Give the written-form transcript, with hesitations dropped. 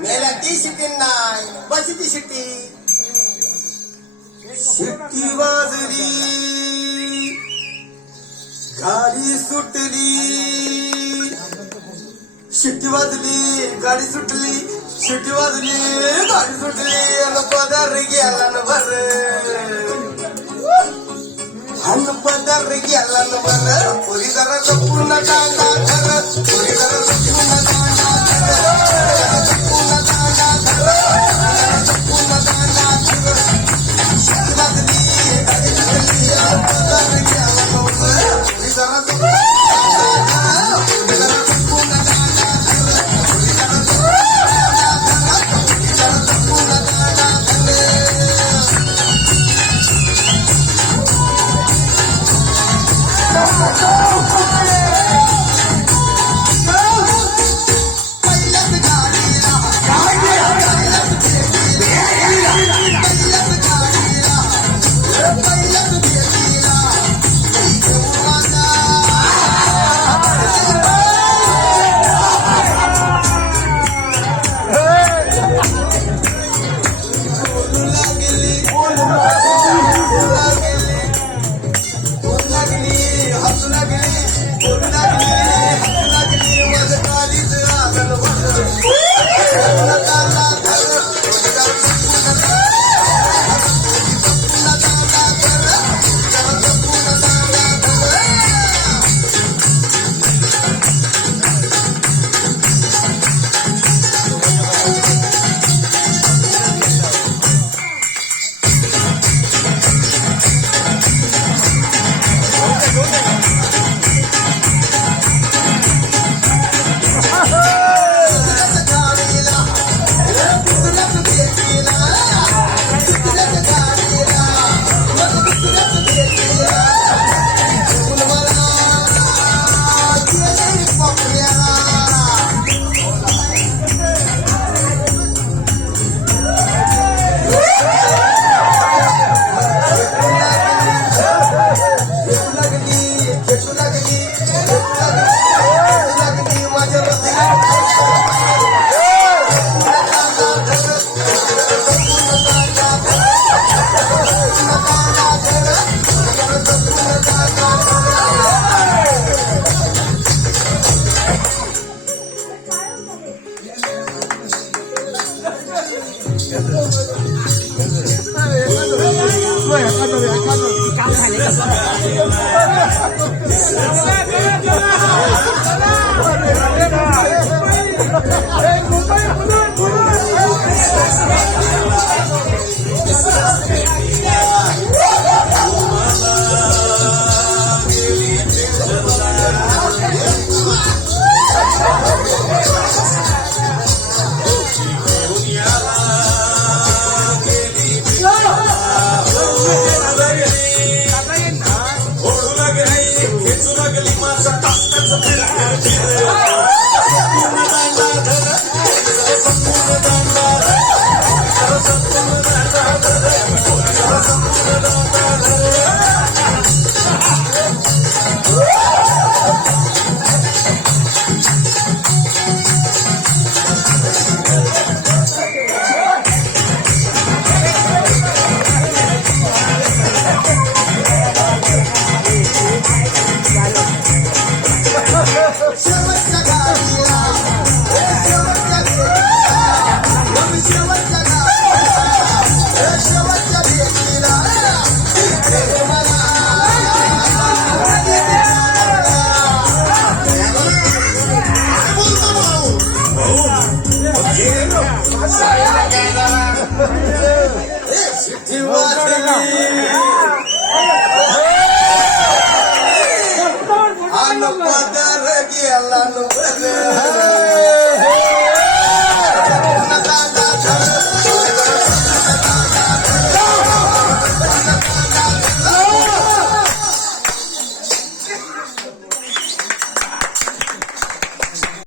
मेला ती शिट्टी नाही बस ती शिट्टी शिट्टी वाजली गाडी सुटली शिट्टी वाजली गाडी सुटली शिट्टी वाजली गाडी सुटली पदर गेला न भर पदर गेला न भर पुरी जरा पूर्ण डांगा धर पुरी जरा पूर्ण डांगा धर पूर्ण डांगा धर पूर्ण डांगा धर शिट्टी वाजली गाडी सुटली पदर गेला न भर पुरी जरा शिट्टी वाजली